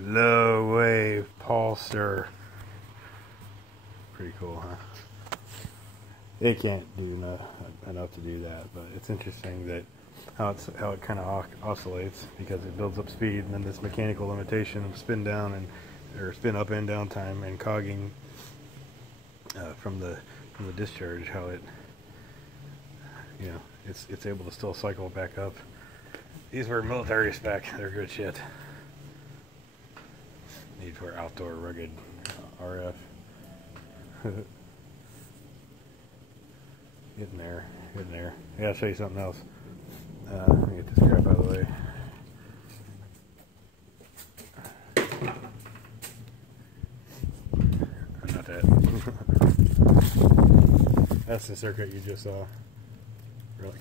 Low wave pulsar. Pretty cool, huh? It can't do enough to do that, but it's interesting that how it kind of oscillates because it builds up speed, and then this mechanical limitation of spin down or spin up and down time and cogging from the discharge, how it it's able to still cycle back up. These were military spec. They're good shit. Need for outdoor rugged RF. Getting there. I gotta show you something else. Let me get this crap out of the way. Not that. That's the circuit you just saw.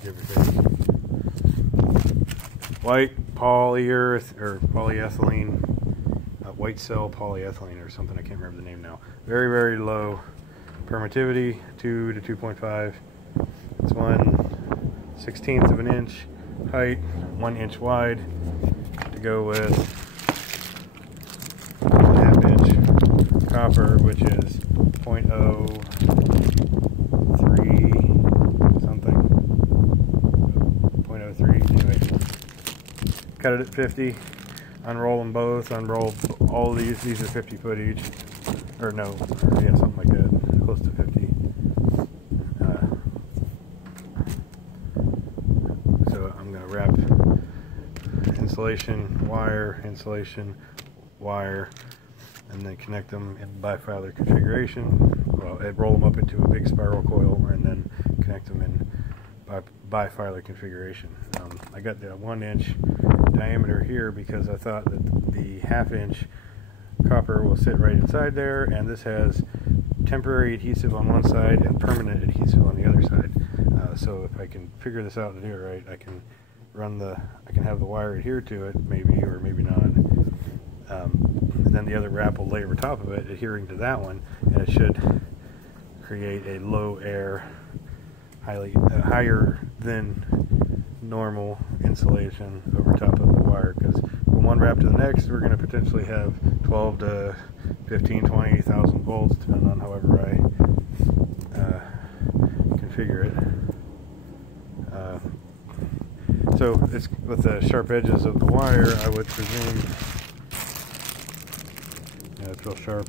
Give or take. White polyurethane or polyethylene, white cell polyethylene or something. I can't remember the name now. Very, very low permittivity, 2 to 2.5. It's 1/16 of an inch height, 1 inch wide, to go with 1/2 inch copper, which is 0.03 something. 0.03 anyway. Cut it at 50. Unroll them both. Unroll all these. These are 50 foot each, or no, yeah, something like that, close to 50. So I'm going to wrap insulation wire, and then connect them in bifilar configuration. Well, I'd roll them up into a big spiral coil and then connect them in bifilar configuration. I got the 1 inch diameter here because I thought that the 1/2 inch copper will sit right inside there, and this has temporary adhesive on one side and permanent adhesive on the other side. So if I can figure this out and do it right, I can have the wire adhere to it, maybe or maybe not. And then the other wrap will lay over top of it, adhering to that one, and it should create a low air, higher than normal insulation over top of the wire, because from one wrap to the next we're going to potentially have 12 to 15, 20,000 volts, depending on however I configure it. So it's with the sharp edges of the wire, I would presume, it's real sharp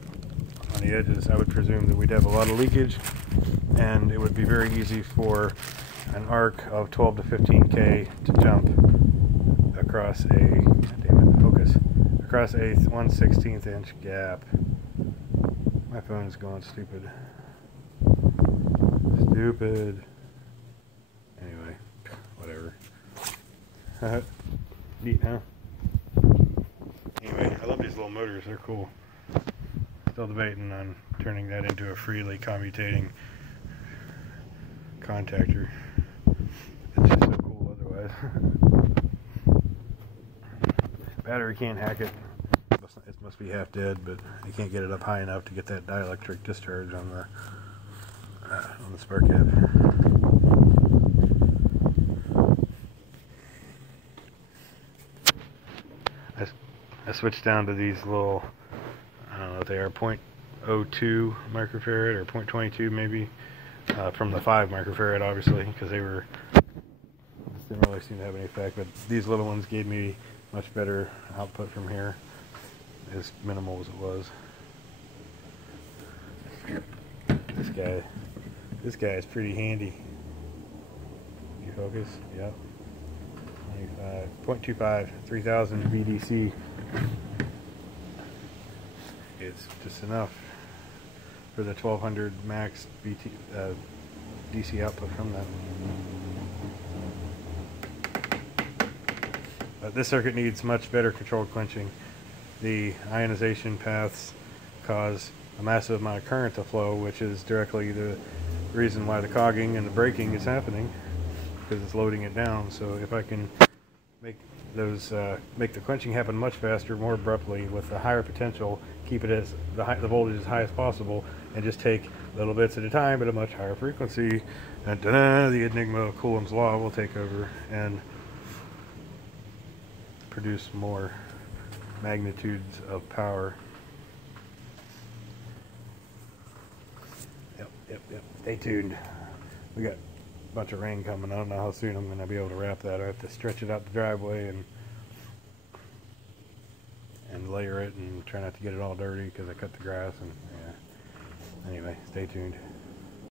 on the edges, I would presume that we'd have a lot of leakage, and it would be very easy for an arc of 12 to 15K to jump across a 1/16 inch gap. My phone is going stupid. Anyway, whatever. Neat, huh? Anyway, I love these little motors. They're cool. Still debating on turning that into a freely commutating contactor. It's just so cool otherwise. Battery can't hack it. It must be half dead, but you can't get it up high enough to get that dielectric discharge on the spark gap. I switched down to these little, I don't know what they are, 0.02 microfarad or 0.22 maybe, from the 5 microfarad obviously, because they didn't really seem to have any effect, but these little ones gave me much better output from here, as minimal as it was. This guy is pretty handy. Did you focus? Yep. 0.25, 3000 VDC. It's just enough for the 1200 max DC output from that. But this circuit needs much better controlled quenching. The ionization paths cause a massive amount of current to flow, which is directly the reason why the cogging and the braking is happening, because it's loading it down. So if I can make the quenching happen much faster, more abruptly, with a higher potential, keep it as the voltage as high as possible, and just take little bits at a time at a much higher frequency, and the enigma of Coulomb's law will take over and produce more magnitudes of power. Yep. Stay tuned. We got a bunch of rain coming. I don't know how soon I'm going to be able to wrap that. I have to stretch it out the driveway and layer it and try not to get it all dirty because I cut the grass. And yeah. Anyway, stay tuned.